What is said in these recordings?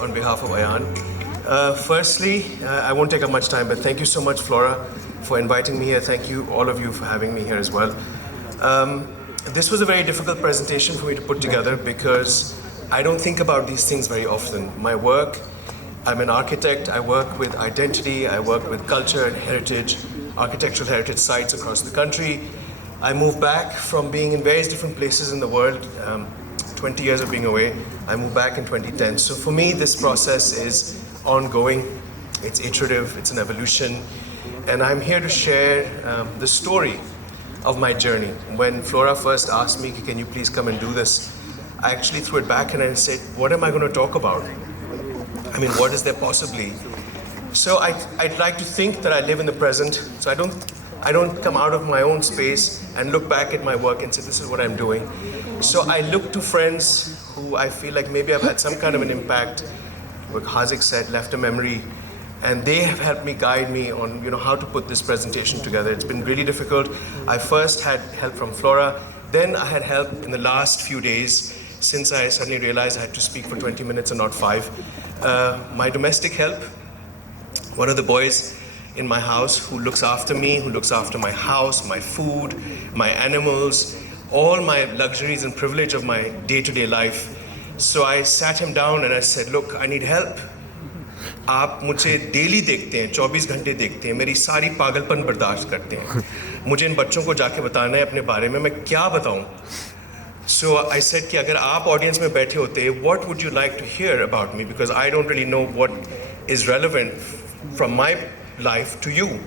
on behalf of Ayan. Firstly, I won't take up much time, but thank you so much, Flora, for inviting me here. Thank you, all of you, for having me here as well. This was a very difficult presentation for me to put together because I don't think about these things very often. My work, I'm an architect, I work with identity, I work with culture and heritage, architectural heritage sites across the country. I moved back from being in various different places in the world, 20 years of being away. I moved back in 2010. So for me, this process is ongoing, it's iterative, it's an evolution. And I'm here to share the story of my journey. When Flora first asked me, can you please come and do this? I actually threw it back and I said, what am I going to talk about? I mean, what is there possibly? So I'd like to think that I live in the present, so I don't come out of my own space and look back at my work and say, this is what I'm doing. So I look to friends who I feel like maybe I've had some kind of an impact, what Hazik said, left a memory, and they have helped me, guide me on how to put this presentation together. It's been really difficult. I first had help from Flora, then I had help in the last few days since I suddenly realized I had to speak for 20 minutes and not 5. My domestic help, one of the boys in my house who looks after me, who looks after my house, my food, my animals, all my luxuries and privilege of my day-to-day life. So I sat him down and I said, look, I need help. आप मुझे daily देखते हैं, 24 घंटे देखते हैं, मेरी सारी पागलपन बर्दाश्त करते हैं. मुझे इन बच्चों को जाके बताना है अपने बारे में, मैं क्या बताऊं? So I said कि अगर आप ऑडियंस में बैठे होते, what would you like to hear about me? Because I don't really know what is relevant from my life to you.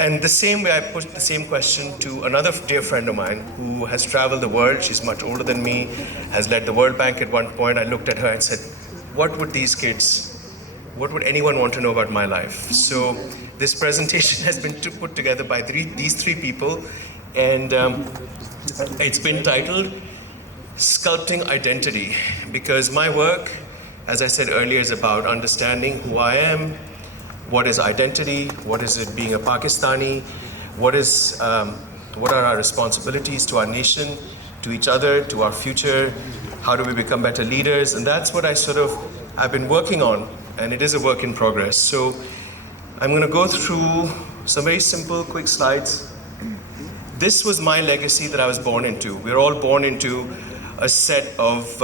And the same way I put the same question to another dear friend of mine who has traveled the world. She's much older than me, has led the World Bank at one point. I looked at her and said, what would these kids, what would anyone want to know about my life? So this presentation has been put together by these three people, and it's been titled Sculpting Identity, because my work, as I said earlier, is about understanding who I am, what is identity, what is it being a Pakistani, what are our responsibilities to our nation, to each other, to our future, how do we become better leaders, and that's what I've been working on, and it is a work in progress. So I'm going to go through some very simple, quick slides. This was my legacy that I was born into. We're all born into a set of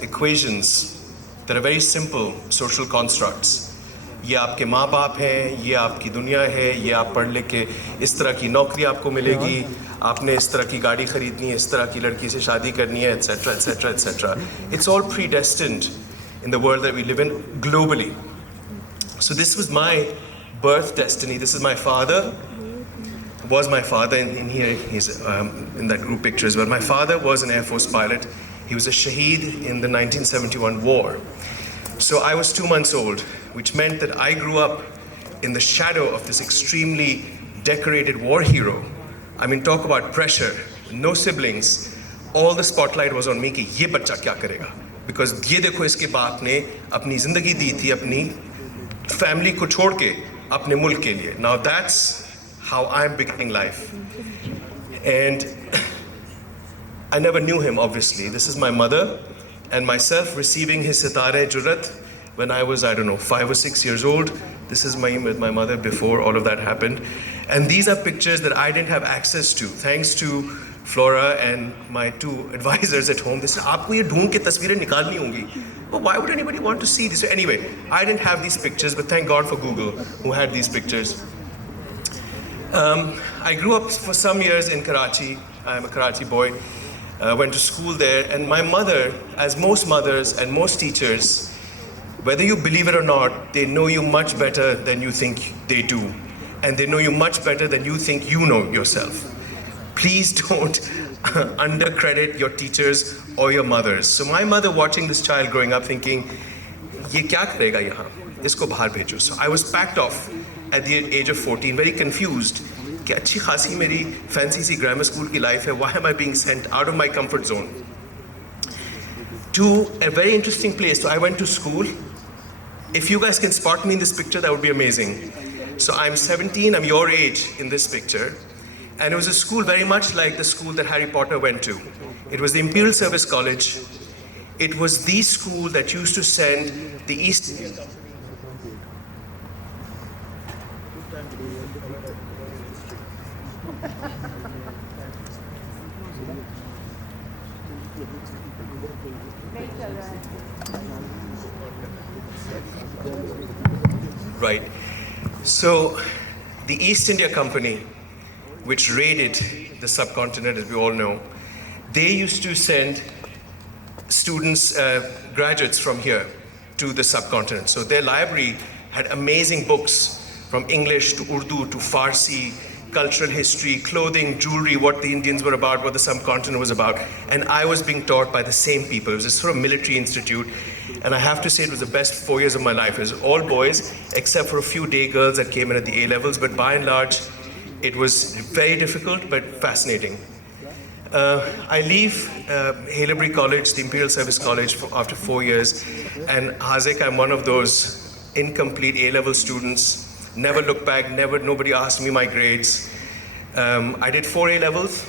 equations that are very simple social constructs. ये आपके माँ बाप हैं, ये आपकी दुनिया है, ये आप पढ़ लिख के इस तरह की नौकरी आपको मिलेगी, आपने इस तरह की गाड़ी खरीदनी है, इस तरह की लड़की से शादी करनी है, etc., etc., etc. It's all predestined in the world that we live in globally. So this was my birth destiny. This is my father. Was my father in here? He's in that group picture as well. My father was an Air Force pilot. He was a shaheed in the 1971 war. So I was 2 months old, which meant that I grew up in the shadow of this extremely decorated war hero. I mean, talk about pressure, no siblings. All the spotlight was on me कि ये बच्चा क्या करेगा? Because ये देखो इसके बाप ने अपनी जिंदगी दी थी अपनी family को छोड़ के अपने मुल्क के लिए. Now that's how I'm beginning life. And I never knew him, obviously. This is my mother and myself receiving his sitare jurat when I was, 5 or 6 years old. This is me with my mother before all of that happened. And these are pictures that I didn't have access to, thanks to Flora and my two advisors at home. They said, "Aapko ye dhoond ke tasveerein nikalni hongi." Well, why would anybody want to see this? So anyway, I didn't have these pictures, but thank God for Google, who had these pictures. I grew up for some years in Karachi. I'm a Karachi boy. Went to school there, and my mother, as most mothers and most teachers, whether you believe it or not, they know you much better than you think they do. And they know you much better than you think you know yourself. Please don't undercredit your teachers or your mothers. So my mother watching this child growing up thinking, ye kya karega yahan? Isko bahar bhejo. So I was packed off at the age of 14, very confused. कि अच्छी खासी मेरी fancy सी grammar school की life है, why am I being sent out of my comfort zone to a very interesting place? So I went to school. If you guys can spot me in this picture, that would be amazing. So I'm 17, I'm your age in this picture. And it was a school very much like the school that Harry Potter went to. It was the Imperial Service College. It was the school that used to send the East Indian Company. Right. So the East India Company, which raided the subcontinent, as we all know, they used to send students, graduates from here to the subcontinent. So their library had amazing books from English to Urdu to Farsi, cultural history, clothing, jewelry, what the Indians were about, what the subcontinent was about. And I was being taught by the same people. It was a sort of military institute. And I have to say it was the best 4 years of my life. It was all boys, except for a few day girls that came in at the A-levels. But by and large, it was very difficult, but fascinating. I leave Haileybury College, the Imperial Service College, after 4 years. And Hazik, I'm one of those incomplete A-level students. Never looked back, nobody asked me my grades. I did 4 A-levels.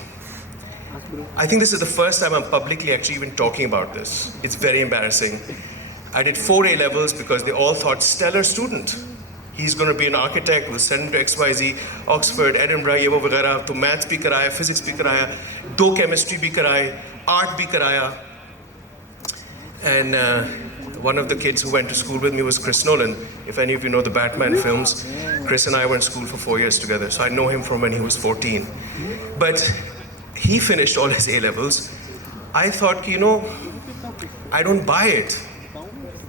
I think this is the first time I'm publicly actually even talking about this. It's very embarrassing. I did 4 A-levels because they all thought, stellar student. He's going to be an architect, we'll send him to XYZ, Oxford, Edinburgh, ये वो वगैरह, तो maths भी कराया, physics भी कराया, 2 chemistry भी कराए, art भी कराया. And one of the kids who went to school with me was Chris Nolan. If any of you know the Batman films, Chris and I went to school for 4 years together. So I know him from when he was 14. But he finished all his A-levels. I thought, you know, I don't buy it.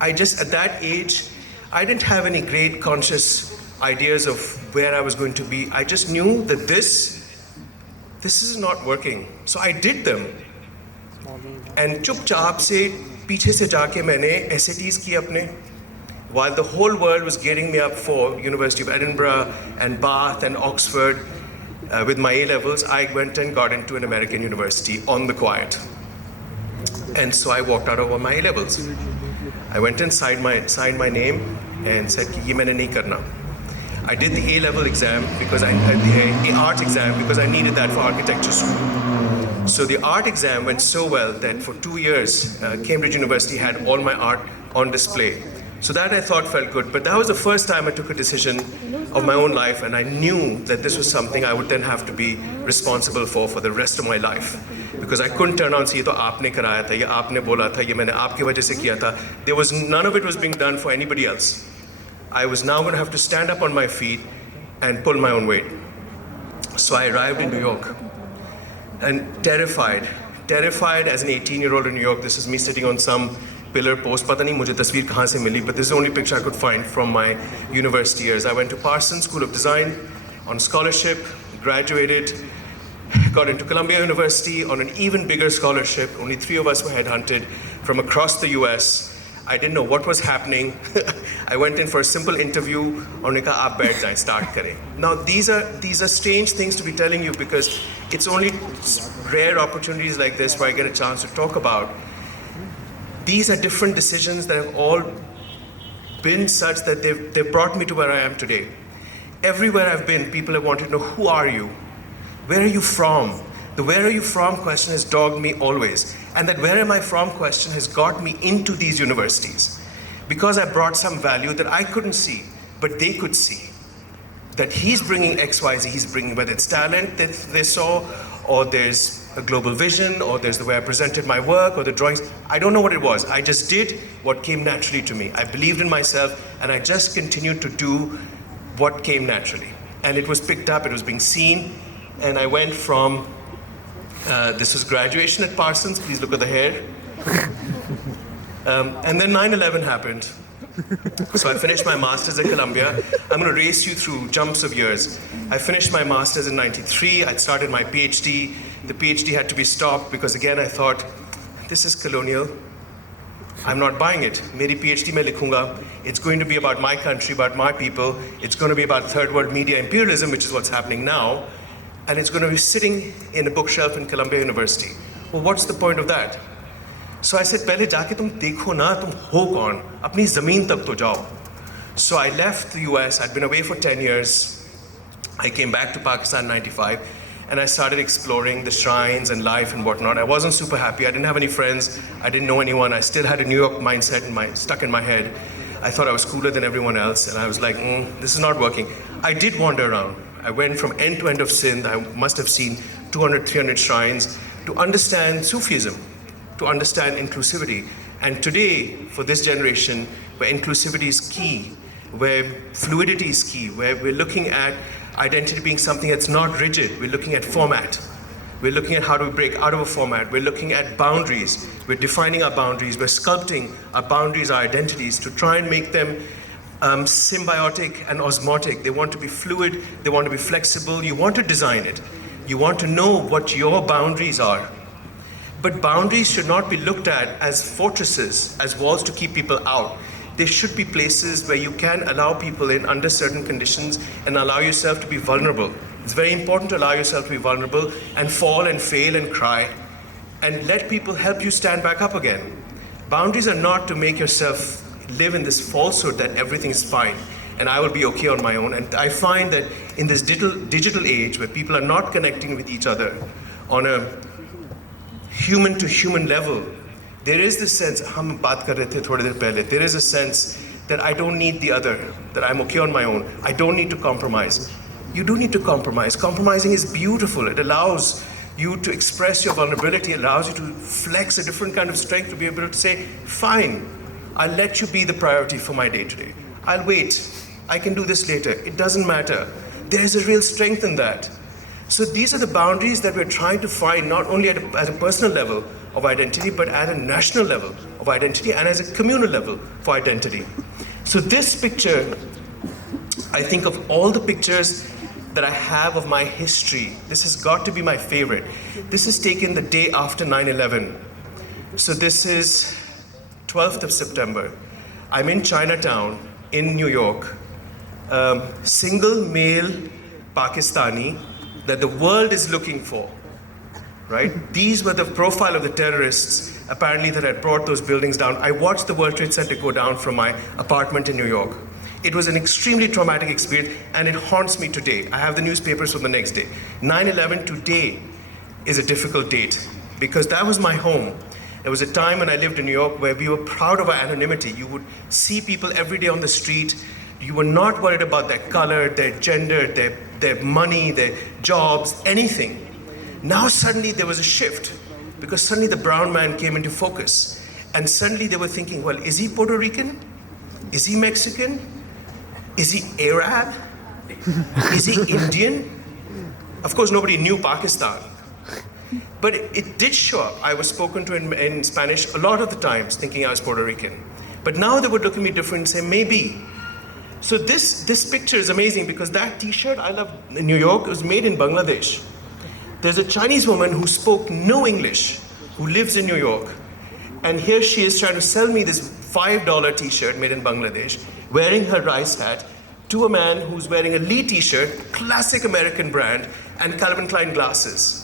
I just, at that age, I didn't have any great conscious ideas of where I was going to be. I just knew that this is not working. So I did them. And चुपचाप से पीछे से जाके मैंने SATs किए अपने, while the whole world was gearing me up for University of Edinburgh and Bath and Oxford with my A-levels, I went and got into an American university on the quiet. And so I walked out of my A-levels. I went and signed my name and said कि ये मैंने नहीं करना. I did the A-level exam because the art exam because I needed that for architecture school. So the art exam went so well that for 2 years, Cambridge University had all my art on display. So that I thought felt good, but that was the first time I took a decision of my own life, and I knew that this was something I would then have to be responsible for the rest of my life. Because I couldn't turn on, see, ये तो आपने कराया था, ये आपने बोला था, ये मैंने आपकी वजह से किया था. There was none of it was being done for anybody else. I was now going to have to stand up on my feet and pull my own weight. So I arrived in New York and terrified as an 18-year-old in New York. This is me sitting on some pillar post. पता नहीं मुझे तस्वीर कहाँ से मिली, but this is the only picture I could find from my university years. I went to Parsons School of Design on scholarship, graduated, got into Columbia University on an even bigger scholarship. Only 3 of us were headhunted from across the US. I didn't know what was happening. I went in for a simple interview. उन्होंने कहा आप बैठ जाएं, start करें. Now these are strange things to be telling you because it's only rare opportunities like this where I get a chance to talk about. These are different decisions that have all been such that they've brought me to where I am today. Everywhere I've been, people have wanted to know, who are you? Where are you from? The where are you from question has dogged me always. And that where am I from question has got me into these universities. Because I brought some value that I couldn't see, but they could see. That he's bringing XYZ, he's bringing, whether it's talent that they saw, or there's a global vision, or there's the way I presented my work, or the drawings. I don't know what it was. I just did what came naturally to me. I believed in myself, and I just continued to do what came naturally. And it was picked up, it was being seen, and I went from, this was graduation at Parsons, please look at the hair. And then 9/11 happened. So I finished my master's at Columbia. I'm going to race you through jumps of years. I finished my master's in '93. I started my PhD. The PhD had to be stopped because again I thought, this is colonial. I'm not buying it. Meri PhD mein likhunga. It's going to be about my country, about my people. It's going to be about third world media imperialism, which is what's happening now. And it's going to be sitting in a bookshelf in Columbia University. Well, what's the point of that? So I said, पहले जाके तुम देखो ना, तुम हो कौन? अपनी ज़मीन तक तो जाओ. So I left the US. I'd been away for 10 years. I came back to Pakistan in '95. and I started exploring the shrines and life and whatnot. I wasn't super happy. I didn't have any friends. I didn't know anyone. I still had a New York mindset stuck in my head. I thought I was cooler than everyone else, and I was like, this is not working. I did wander around. I went from end to end of Sindh. I must have seen 200, 300 shrines to understand Sufism, to understand inclusivity. And today, for this generation, where inclusivity is key, where fluidity is key, where we're looking at identity being something that's not rigid, we're looking at format. We're looking at how do we break out of a format. We're looking at boundaries. We're defining our boundaries. We're sculpting our boundaries, our identities, to try and make them symbiotic and osmotic. They want to be fluid. They want to be flexible. You want to design it. You want to know what your boundaries are. But boundaries should not be looked at as fortresses, as walls to keep people out. They should be places where you can allow people in under certain conditions and allow yourself to be vulnerable. It's very important to allow yourself to be vulnerable and fall and fail and cry and let people help you stand back up again. Boundaries are not to make yourself live in this falsehood that everything is fine and I will be okay on my own. And I find that in this digital age where people are not connecting with each other on a human to human level, there is this sense, there is a sense that I don't need the other, that I'm okay on my own. I don't need to compromise. You do need to compromise. Compromising is beautiful. It allows you to express your vulnerability, allows you to flex a different kind of strength to be able to say, fine, I'll let you be the priority for my day today. I'll wait. I can do this later. It doesn't matter. There's a real strength in that. So these are the boundaries that we're trying to find, not only at a personal level of identity, but at a national level of identity and as a communal level for identity. So this picture, I think of all the pictures that I have of my history, this has got to be my favorite. This is taken the day after 9/11. So this is 12th of September. I'm in Chinatown in New York, single male Pakistani that the world is looking for, right? These were the profile of the terrorists, apparently, that had brought those buildings down. I watched the World Trade Center go down from my apartment in New York. It was an extremely traumatic experience, and it haunts me today. I have the newspapers from the next day. 9/11 today is a difficult date, because that was my home. There was a time when I lived in New York where we were proud of our anonymity. You would see people every day on the street. You were not worried about their color, their gender, their money, their jobs, anything. Now suddenly there was a shift, because suddenly the brown man came into focus. And suddenly they were thinking, well, is he Puerto Rican? Is he Mexican? Is he Arab? Is he Indian? Of course, nobody knew Pakistan. But it did show up. I was spoken to in Spanish a lot of the times, thinking I was Puerto Rican. But now they would look at me different and say, maybe. So this picture is amazing, because that t-shirt I love in New York, it was made in Bangladesh. There's a Chinese woman who spoke no English, who lives in New York. And here she is trying to sell me this $5 t-shirt made in Bangladesh, wearing her rice hat, to a man who's wearing a Lee t-shirt, classic American brand, and Calvin Klein glasses.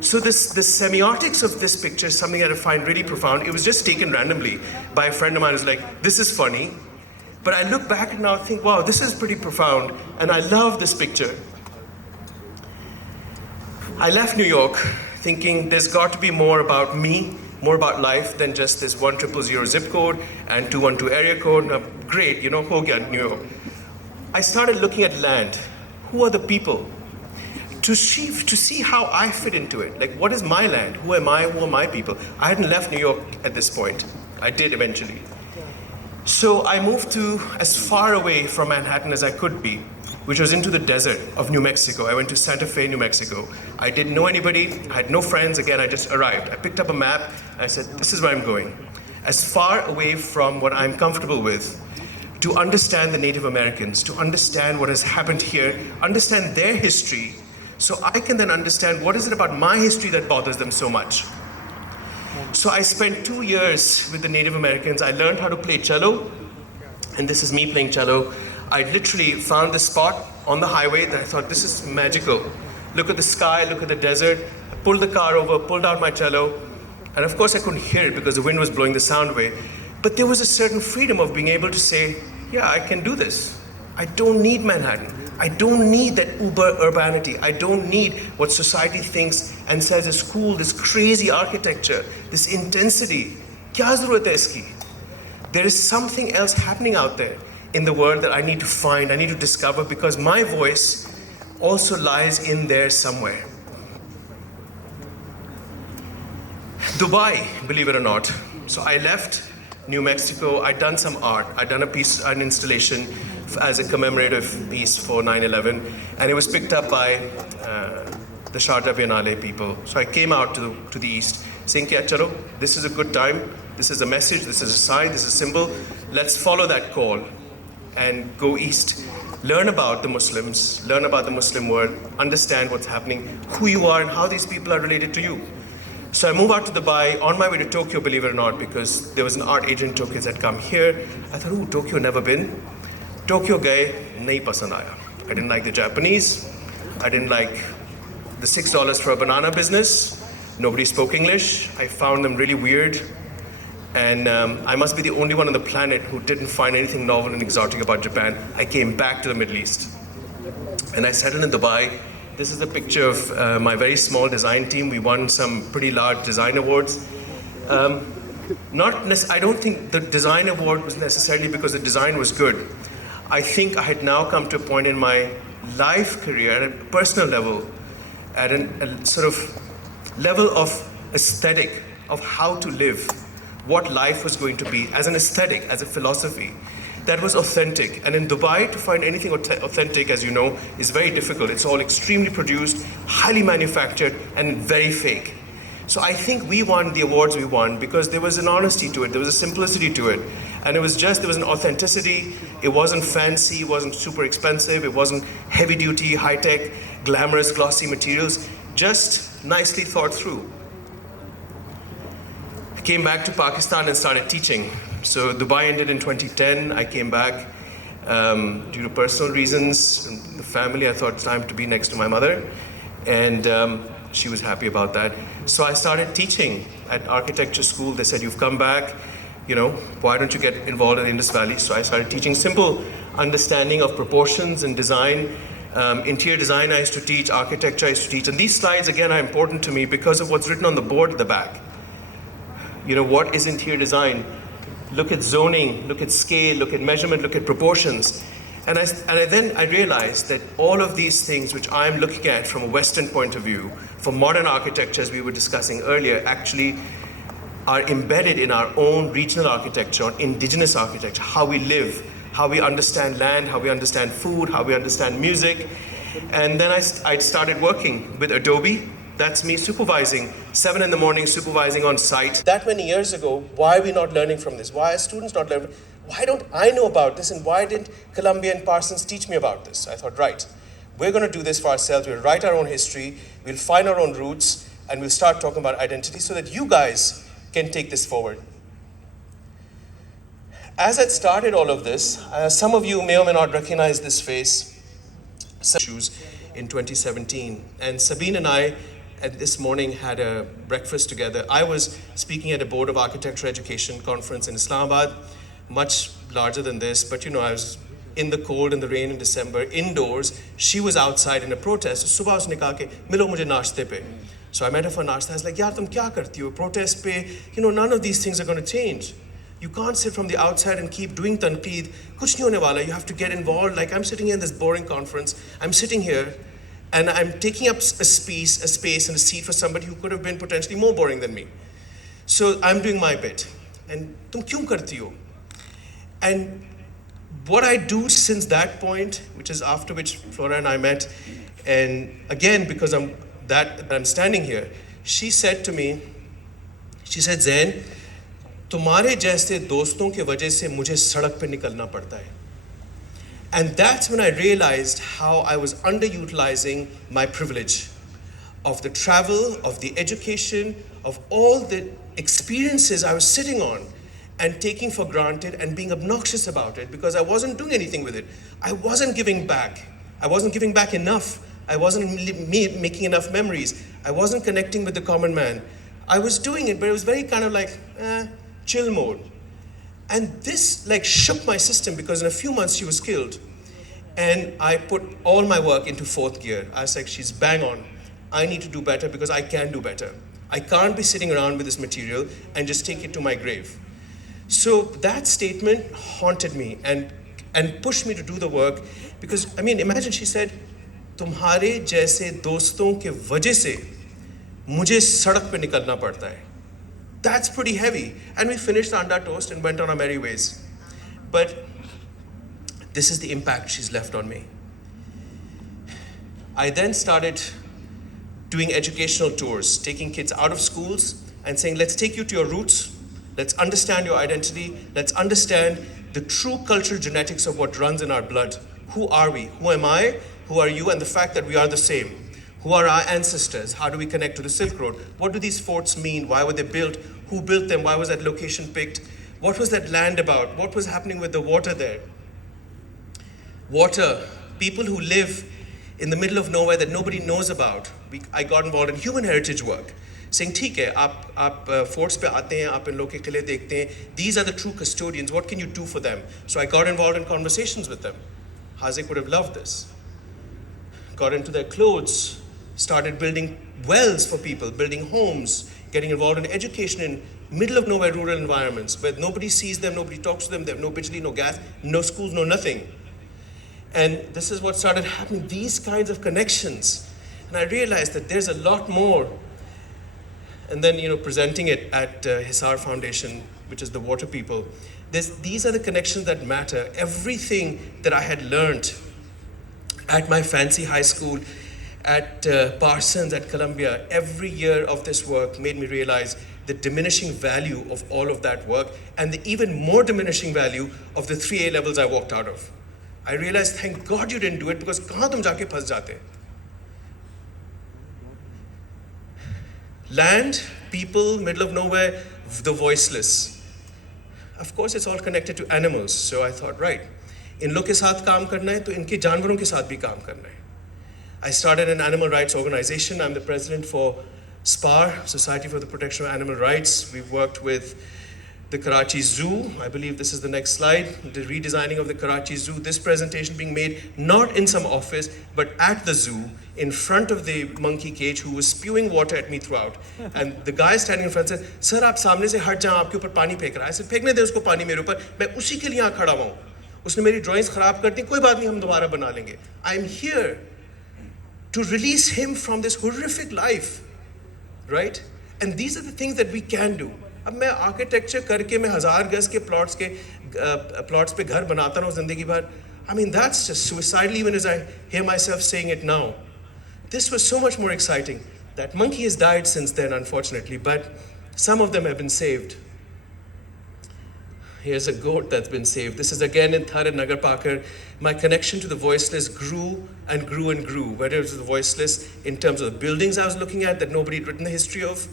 So the semiotics of this picture is something that I find really profound. It was just taken randomly by a friend of mine who's like, this is funny. But I look back and now think, wow, this is pretty profound, and I love this picture. I left New York thinking there's got to be more about me, more about life than just this 1000 zip code and 212 area code. Now, great, ho gaya New York. I started looking at land. Who are the people? To see how I fit into it. Like, what is my land? Who am I? Who are my people? I hadn't left New York at this point. I did eventually. So I moved to as far away from Manhattan as I could be, which was into the desert of New Mexico. I went to Santa Fe, New Mexico. I didn't know anybody, I had no friends. Again, I just arrived. I picked up a map, and I said, this is where I'm going. As far away from what I'm comfortable with, to understand the Native Americans, to understand what has happened here, understand their history, so I can then understand what is it about my history that bothers them so much. So I spent 2 years with the Native Americans. I learned how to play cello, and this is me playing cello. I literally found this spot on the highway that I thought, this is magical. Look at the sky, look at the desert. I pulled the car over, pulled out my cello, and of course I couldn't hear it because the wind was blowing the sound away. But there was a certain freedom of being able to say, yeah, I can do this. I don't need Manhattan. I don't need that uber urbanity. I don't need what society thinks and says is cool, this crazy architecture, this intensity. Kya zarurat hai iski? There is something else happening out there in the world that I need to find, I need to discover, because my voice also lies in there somewhere. Dubai, believe it or not. So I left New Mexico, I'd done some art, I'd done an installation as a commemorative piece for 9/11, and it was picked up by the Sharjah Biennale people. So I came out to the east, saying, chalo, this is a good time, this is a message, this is a sign, this is a symbol, let's follow that call and go east. Learn about the Muslims, learn about the Muslim world, understand what's happening, who you are and how these people are related to you. So I moved out to Dubai, on my way to Tokyo, believe it or not, because there was an art agent in Tokyo that come here. I thought, ooh, Tokyo, never been. Tokyo gaye, nahi pasand aaya. I didn't like the Japanese. I didn't like the $6 for a banana business. Nobody spoke English. I found them really weird. And I must be the only one on the planet who didn't find anything novel and exotic about Japan. I came back to the Middle East. And I settled in Dubai. This is a picture of my very small design team. We won some pretty large design awards. I don't think the design award was necessarily because the design was good. I think I had now come to a point in my life career, at a personal level, at a sort of level of aesthetic of how to live, what life was going to be, as an aesthetic, as a philosophy, that was authentic. And in Dubai, to find anything authentic, as you know, is very difficult. It's all extremely produced, highly manufactured, and very fake. So I think we won the awards we won because there was an honesty to it, there was a simplicity to it. And there was an authenticity. It wasn't fancy, it wasn't super expensive, it wasn't heavy duty, high tech, glamorous, glossy materials, just nicely thought through. I came back to Pakistan and started teaching. So Dubai ended in 2010. I came back due to personal reasons. The family, I thought it's time to be next to my mother. And she was happy about that. So I started teaching at architecture school. They said, you've come back, why don't you get involved in Indus Valley? So I started teaching simple understanding of proportions and design. Interior design I used to teach, architecture I used to teach. And these slides, again, are important to me because of what's written on the board at the back. What is interior design? Look at zoning, look at scale, look at measurement, look at proportions. And then I realized that all of these things which I'm looking at from a Western point of view, for modern architecture, as we were discussing earlier, actually are embedded in our own regional architecture, indigenous architecture, how we live, how we understand land, how we understand food, how we understand music. And then I started working with Adobe. That's me supervising, 7 in the morning, supervising on site. That many years ago, why are we not learning from this? Why are students not learning? Why don't I know about this? And why didn't Columbia and Parsons teach me about this? I thought, right, we're going to do this for ourselves. We'll write our own history. We'll find our own roots. And we'll start talking about identity so that you guys can take this forward. As I started all of this, some of you may or may not recognize this face. Issues in 2017. And Sabine and I, this morning, had a breakfast together. I was speaking at a Board of Architecture Education conference in Islamabad, much larger than this, but I was in the cold and the rain in December, indoors. She was outside in a protest. Subah usne kaha ke, milo mujhe naashte pe. So I met her for naashta. I was like, yaar, tum kya karti ho? Protest pe, none of these things are going to change. You can't sit from the outside and keep doing tanqeed. Kuch nahi hone wala. You have to get involved. Like, I'm sitting here in this boring conference. I'm sitting here and I'm taking up a space and a seat for somebody who could have been potentially more boring than me. So I'm doing my bit. And tum kyun karti ho? And what I do since that point, which is after which Flora and I met, and again, because I'm standing here, she said to me, Zain, तुम्हारे जैसे दोस्तों के वजह से मुझे सड़क पे निकलना पड़ता है. And that's when I realized how I was underutilizing my privilege of the travel, of the education, of all the experiences I was sitting on and taking for granted and being obnoxious about it because I wasn't doing anything with it. I wasn't giving back. I wasn't giving back enough. I wasn't making enough memories. I wasn't connecting with the common man. I was doing it, but it was very kind of like, chill mode. And this shook my system because in a few months she was killed. And I put all my work into fourth gear. I was like, she's bang on. I need to do better because I can do better. I can't be sitting around with this material and just take it to my grave. So that statement haunted me and pushed me to do the work because, I mean, imagine she said, तुम्हारे जैसे दोस्तों के वजह से मुझे सड़क पे निकलना पड़ता है. That's pretty heavy. And we finished the anda toast and went on our merry ways. But this is the impact she's left on me. I then started doing educational tours, taking kids out of schools and saying, let's take you to your roots, let's understand your identity, let's understand the true cultural genetics of what runs in our blood. Who are we? Who am I? Who are you? And the fact that we are the same. Who are our ancestors? How do we connect to the Silk Road? What do these forts mean? Why were they built? Who built them? Why was that location picked? What was that land about? What was happening with the water there? Water, people who live in the middle of nowhere that nobody knows about. I got involved in human heritage work, saying, ठीक है, आप forts पे आते हैं, आप इन लोग के किले देखते हैं. These are the true custodians. What can you do for them? So I got involved in conversations with them. Haziq would have loved this. Got into their clothes, started building wells for people, building homes, getting involved in education in middle of nowhere rural environments where nobody sees them, nobody talks to them, they have no bijli, no gas, no schools, no nothing. And this is what started happening, these kinds of connections. And I realized that there's a lot more. And then, presenting it at Hisar Foundation, which is the water people, these are the connections that matter. Everything that I had learned at my fancy high school, at Parsons, at Columbia, every year of this work made me realize the diminishing value of all of that work and the even more diminishing value of the 3 A levels I walked out of. I realized, thank God you didn't do it because kahan tum jaake phas jate. Land, people, middle of nowhere, the voiceless. Of course, it's all connected to animals. So I thought, right, in log ke saath kaam karna hai, to inke janwaron ke saath bhi kaam karna hai. I started an animal rights organization. I'm the president for SPAR, Society for the Protection of Animal Rights. We've worked with the Karachi Zoo. I believe this is the next slide. The redesigning of the Karachi Zoo. This presentation being made not in some office, but at the zoo, in front of the monkey cage who was spewing water at me throughout. And the guy standing in front said, "Sir, aap samne se hat jaan, aapke upar pani phek raha hai." I said, "Phekne de usko pani mere upar. Main usi ke liye yahan khada hua hu. Usne meri drawings kharab kar di, koi baat nahi, hum dobara bana lenge." I'm here to release him from this horrific life, right? And these are the things that we can do. अब मैं architecture करके मैं 1000 गज के plots पे घर बनाता रहूं जिंदगी भर. I mean, that's just suicidal even as I hear myself saying it now. This was so much more exciting. That monkey has died since then, unfortunately, but some of them have been saved. Here's a goat that's been saved. This is again in Thar and Nagar Pakar. My connection to the voiceless grew and grew and grew, whether it was the voiceless in terms of the buildings I was looking at that nobody had written the history of.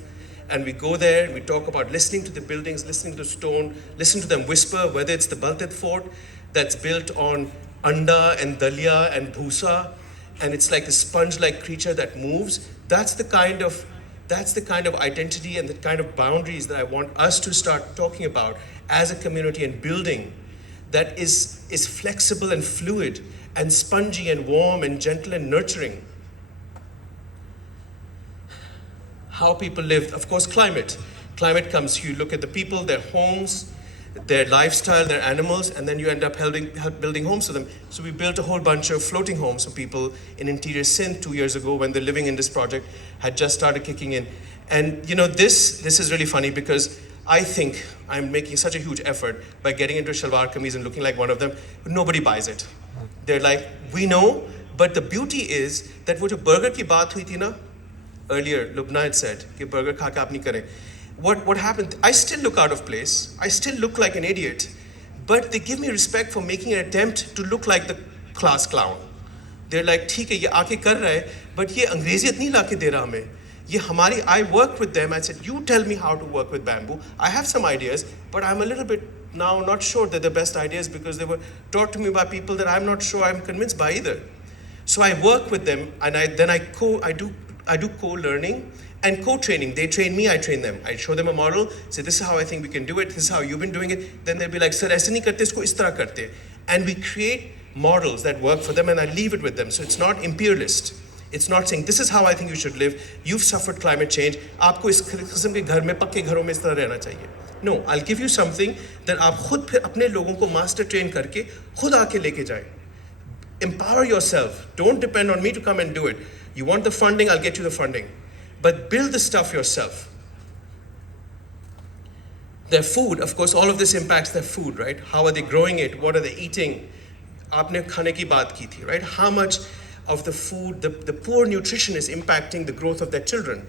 And we go there, we talk about listening to the buildings, listening to stone, listen to them whisper, whether it's the Baltet Fort that's built on anda and dalia and bhusa, and it's like a sponge-like creature that moves. That's the kind of identity and the kind of boundaries that I want us to start talking about as a community and building that is flexible and fluid and spongy and warm and gentle and nurturing. How people live, of course, climate. Climate comes, you look at the people, their homes, their lifestyle, their animals, and then you end up building homes for them. So we built a whole bunch of floating homes for people in interior Sindh 2 years ago when the Living Indus project had just started kicking in. And this is really funny because I think I'm making such a huge effort by getting into shalwar kameez and looking like one of them. Nobody buys it. They're like, we know, but the beauty is that wo jo burger ki baat hui thi na, earlier, Lubna had said, कि burger खा के आप नहीं करें. What happened? I still look out of place. I still look like an idiot. But they give me respect for making an attempt to look like the class clown. They're like, ठीक है, ये आके कर रहा है, but ये अंग्रेजियत नहीं लाके दे रहा हमें. ये हमारी, I worked with them. I said, you tell me how to work with bamboo. I have some ideas, but I'm a little bit now not sure they're the best ideas because they were taught to me by people that I'm not sure I'm convinced by either. So I work with them, and I do co-learning and co-training. They train me, I train them. I show them a model, say this is how I think we can do it, this is how you've been doing it. Then they'll be like, sir, aise nahi karte, isko is tarah karte. And we create models that work for them, and I leave it with them. So it's not imperialist. It's not saying this is how I think you should live. You've suffered climate change. आपको इस किस्म के घर में पक्के घरों में इस तरह रहना चाहिए. No, I'll give you something that आप खुद फिर अपने लोगों को master train करके खुद आके लेके जाए. Empower yourself. Don't depend on me to come and do it. You want the funding, I'll get you the funding. But build the stuff yourself. Their food, of course, all of this impacts their food, right? How are they growing it? What are they eating? आपने खाने की बात की थी, right? How much of the food, the poor nutrition is impacting the growth of their children.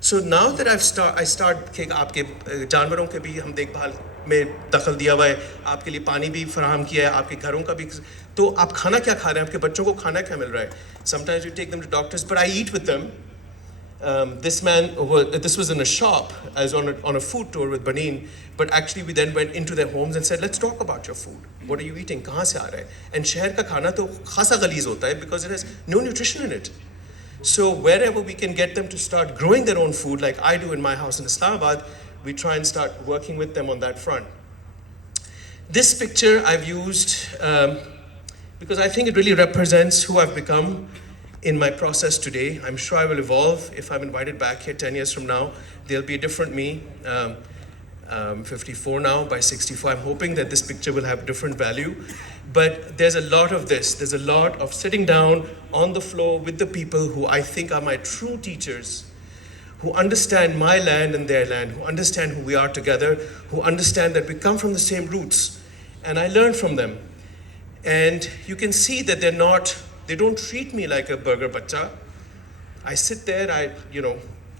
So now that I start कि आपके जानवरों के भी हम देखभाल में दखल दिया हुआ है, आपके लिए पानी भी फराहम किया है, आपके घरों का भी, तो आप खाना क्या खा रहे हैं, आपके बच्चों को खाना क्या मिल रहा है? Sometimes you take them to doctors, but I eat with them. This was in a shop. I was on a food tour with Banin, but actually we then went into their homes and said, let's talk about your food. What are you eating? कहाँ से आ रहा है? And शहर का खाना तो खासा गलीज होता है because it has no nutrition in it. So wherever we can get them to start growing their own food, like I do in my house in Islamabad, we try and start working with them on that front. This picture I've used because I think it really represents who I've become in my process today. I'm sure I will evolve. If I'm invited back here 10 years from now, there'll be a different me. 54 now, by 64, I'm hoping that this picture will have different value. But there's a lot of this. There's a lot of sitting down on the floor with the people who I think are my true teachers, who understand my land and their land, who understand who we are together, who understand that we come from the same roots. And I learn from them. And you can see that they don't treat me like a burger bacha. I sit there,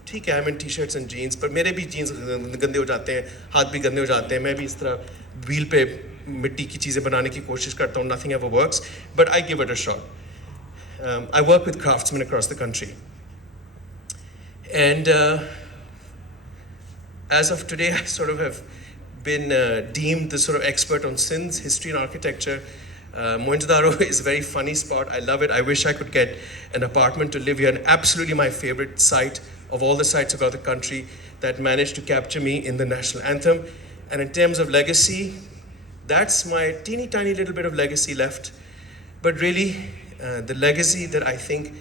ठीक है, I'm in t-shirts and jeans, पर मेरे भी jeans गंदे हो जाते हैं, हाथ भी गंदे हो जाते हैं, मैं भी इस तरह wheel पे मिट्टी की चीज़ें बनाने की कोशिश करता हूँ, nothing ever works, but I give it a shot. I work with craftsmen across the country. And as of today, I sort of have been deemed the sort of expert on Sindh's history and architecture. Mohenjo-daro is a very funny spot. I love it. I wish I could get an apartment to live here. And absolutely my favorite site of all the sites across the country that managed to capture me in the national anthem. And in terms of legacy, that's my teeny tiny little bit of legacy left. But really, the legacy that I think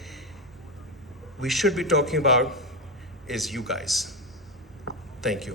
we should be talking about is you guys. Thank you.